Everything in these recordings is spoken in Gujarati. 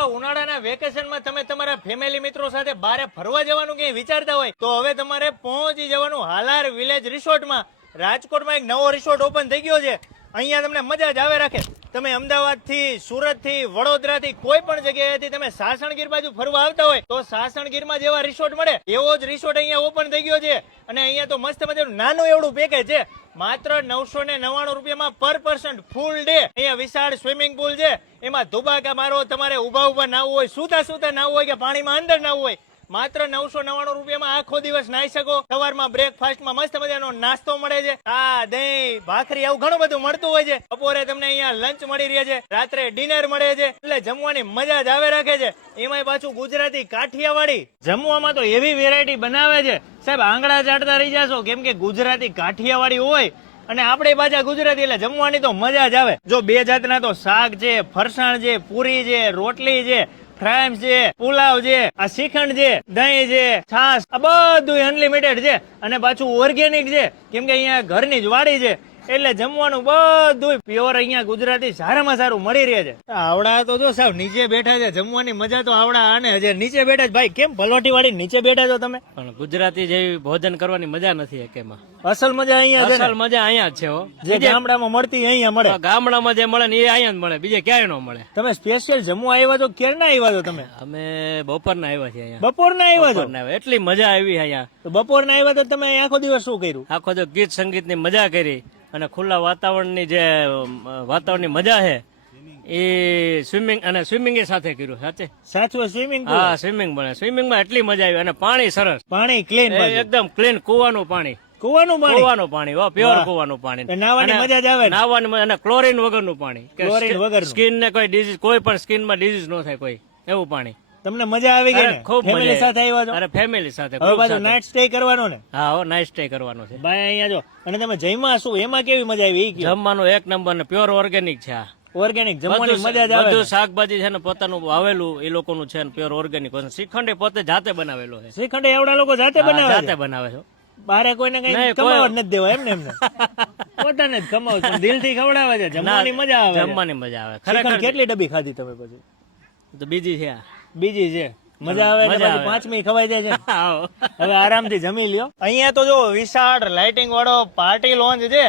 આવા ઉનાળાના વેકેશનમાં તમે તમારા ફેમિલી મિત્રો સાથે બહાર ફરવા જવાનું ક્યાંય વિચારતા હોય તો હવે તમારે પહોંચી જવાનું હાલાર વિલેજ રિસોર્ટમાં. રાજકોટમાં એક નવો રિસોર્ટ ઓપન થઈ ગયો છે. અહીંયા તમને મજા જ આવે રાખે. તમે અમદાવાદથી, સુરતથી, વડોદરાથી કોઈ પણ જગ્યાએથી તમે સાસણગીર બાજુ ફરવા આવતા હોય તો સાસણગીરમાં જેવા રિસોર્ટ મળે એવો જ રિસોર્ટ અહીંયા ઓપન થઈ ગયો છે. અને અહીંયા તો મસ્ત મજાનું નાનું એવડું પેકેજ છે. માત્ર 999 રૂપિયામાં પર પર્સન ફૂલ ડે. અહીંયા વિશાળ સ્વિમિંગ પુલ છે. એમાં ધુબાકા મારો, તમારે ઉભા નાવું હોય, સુતા નાવું હોય કે પાણીમાં અંદર નાવું હોય, માત્ર 999 રૂપિયામાં આખો દિવસ નાહી શકો. સવારમાં બ્રેકફાસ્ટમાં મસ્ત મજાનો નાસ્તો મળે છે. આ દહીં, ભાખરી આવું ઘણું બધું મળતું હોય છે. બપોરે તમને અહીંયા લંચ મળી રહે છે, રાત્રે ડિનર મળે છે. એટલે જમવાની મજા જ આવે રાખે છે. એમાંય પાછું ગુજરાતી કાઠિયાવાડી. જમવામાં તો એવી વેરાયટી બનાવે છે સાહેબ, આંગળા ચાટતા રહી જશો. કેમ કે ગુજરાતી કાઠિયાવાડી હોય અને આપણે પાછા ગુજરાતી એટલે જમવાની તો મજા જ આવે. જો બે જાતના તો શાક છે, ફરસાણ છે, પૂરી છે, રોટલી છે, ફ્રાઈમ્સ છે, પુલાવ છે, આ શ્રીખંડ છે, દહીં છે, છાસ, આ બધું અનલિમિટેડ છે. અને પાછું ઓર્ગેનિક છે કેમ કે અહીંયા ઘરની જ વાડી છે. એટલે જમવાનું બધું પ્યોર અહીંયા ગુજરાતી સારામાં સારું મળી રહે છે. આવડા તો જો સાહેબ નીચે બેઠા છે, જમવાની મજા તો આવડા આને હજે નીચે બેઠા છે. ભાઈ કેમ પલોઠી વાળી નીચે બેઠા છો તમે? પણ ગુજરાતી જેવી ભોજન કરવાની મજા નથી એકેમાં. અસલ મજા અહીંયા છે. અસલ મજા અહીંયા જ છે હો. જે ગામડામાં મળતી અહીંયા મળે. ગામડામાં જે મળે ને એ અહીંયા જ મળે, બીજે ક્યાંય ન મળે. તમે સ્પેશિયલ જમવા આવ્યા છો? ક્યારના આવ્યા છો તમે? અમે બપોરના આવ્યા છીએ અહીંયા. બપોરના આવ્યા છો? બપોરના આવ્યા. એટલી મજા આવી અહીંયા. તો બપોરના આવ્યા તો તમે આખો દિવસ શું કર્યું? આખો તો ગીત સંગીત ની મજા કરી અને ખુલ્લા વાતાવરણની જે વાતાવરણની મજા છે એ સ્વિમિંગ સાથે કર્યું. સાચું સ્વિમિંગ? હા, સ્વિમિંગ માં એટલી મજા આવી. અને પાણી સરસ, પાણી ક્લીન, એકદમ ક્લીન કુવાનું પાણી. કુવાનું પાણી, પ્યોર કુવાનું પાણી. નાવાની મજા જ આવે. નાવાની અને ક્લોરીન વગરનું પાણી. ક્લોરીન વગર સ્કિન ને કોઈ ડિઝીઝ, કોઈ પણ સ્કિન માં ડિઝીઝ ન થાય કોઈ એવું પાણી. તમને મજા આવી ગઈ? ખૂબ ફેમિલી સાથે આવ્યા છો? અરે ફેમિલી સાથે. હવે પાછો નાઇટ સ્ટે કરવાનો ને? હા, નાઇટ સ્ટે કરવાનો છે ભાઈ અહીંયા જો. અને તમે જમ્યા શું? એમાં કેવી મજા આવી? જમવાનું એક નંબર ને પ્યોર ઓર્ગેનિક છે. ઓર્ગેનિક જમવાની મજા જ આવે. બધું શાકભાજી છે ને પોતાનું વાવેલું એ લોકોનું છે ને પ્યોર ઓર્ગેનિક. શ્રીખંડ પોતે જાતે બનાવેલો છે. શ્રીખંડ એવડા લોકો જાતે બનાવે છે. બારે કોઈને કઈ કમાવા જ નથી દેવા એમને એમને પોતાને જ કમાવ છો, દિલથી ખવડાવે છે. જમવાની મજા આવે. જમવાની મજા આવે. ખરેખર કેટલી ડબ્બી ખાધી તમે પછી? તો બીજી છે. બીજી છે. મજા આવે એટલે પછી પાંચમી ખવાઈ જાય છે. હવે આરામથી જમી લ્યો. અહીંયા તો જો વિશાળ લાઇટિંગ વાળો પાર્ટી લોન્જ છે.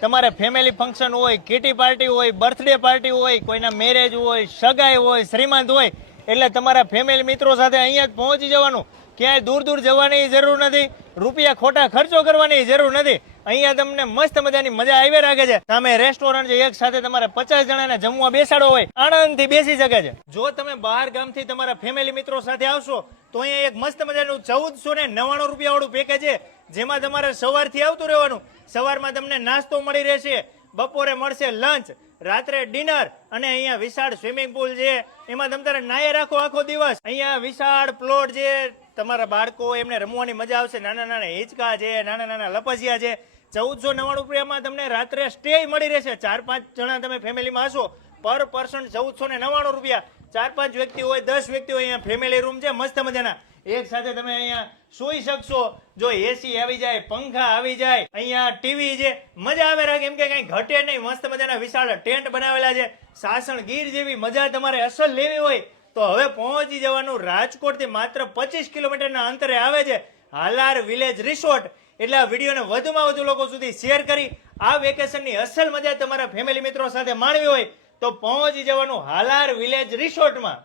તમારે ફેમિલી ફંક્શન હોય, કિટી પાર્ટી હોય, બર્થડે પાર્ટી હોય, કોઈના મેરેજ હોય, સગાઈ હોય, શ્રીમંત હોય, એટલે તમારા ફેમિલી મિત્રો સાથે અહીંયા જ પહોંચી જવાનું. ક્યાંય દૂર જવાની જરૂર નથી. રૂપિયા ખોટા ખર્ચો કરવાની જરૂર નથી. અહીંયા તમને મસ્ત મજાની મજા આવી રાખે છે. સામે રેસ્ટોરન્ટ છે, એક સાથે તમારે 50 જણાને જમવા બેસાડો હોય આનંદથી બેસી શકે છે. જો તમે બહાર ગામથી તમારા ફેમિલી મિત્રો સાથે આવશો તો અહીંયા એક મસ્ત મજાનું 1499 રૂપિયા વાળું પેકેજ છે, જેમાં તમારે સવારથી આવતું રહેવાનું. સવારમાં તમને નાસ્તો મળી રહેશે, બપોરે મળશે લંચ, રાત્રે ડિનર, અને અહીંયા વિશાળ સ્વિમિંગ પુલ છે. એમાં તમારે નાહી રાખો આખો દિવસ. અહીંયા વિશાળ પ્લોટ છે. તમારા બાળકો એમને રમવાની મજા આવશે. નાના હિંચકા છે, નાના લપસિયા છે. 1499 રૂપિયામાં તમને રાત્રે સ્ટે મળી રહેશે. 4-5 જણા તમે ફેમિલીમાં હશો, પર પર્સન 1499 રૂપિયા. 4-5 વ્યક્તિ હોય, 10 વ્યક્તિ હોય, અહીંયા ફેમિલી રૂમ છે મસ્ત મજાના. એક સાથે તમે અહીંયા સુઈ શકશો. જો એસી આવી જાય, પંખા આવી જાય, અહીંયા ટીવી છે, મજા આવે રાખે. એમ કે કઈ ઘટે નહીં. મસ્ત મજાના વિશાળ ટેન્ટ બનાવેલા છે. સાસણગીર જેવી મજા તમારે અસલ લેવી હોય તો હવે પહોંચી જવાનું રાજકોટ થી માત્ર 25 કિલોમીટરના અંતરે આવે છે હાલાર વિલેજ રિસોર્ટ. એટલે આ વિડીયોને વધુમાં વધુ લોકો સુધી શેર કરી આ વેકેશનની અસલ મજા તમારા ફેમિલી મિત્રો સાથે માણવી હોય તો પહોંચી જવાનું હાલાર વિલેજ રિસોર્ટમાં.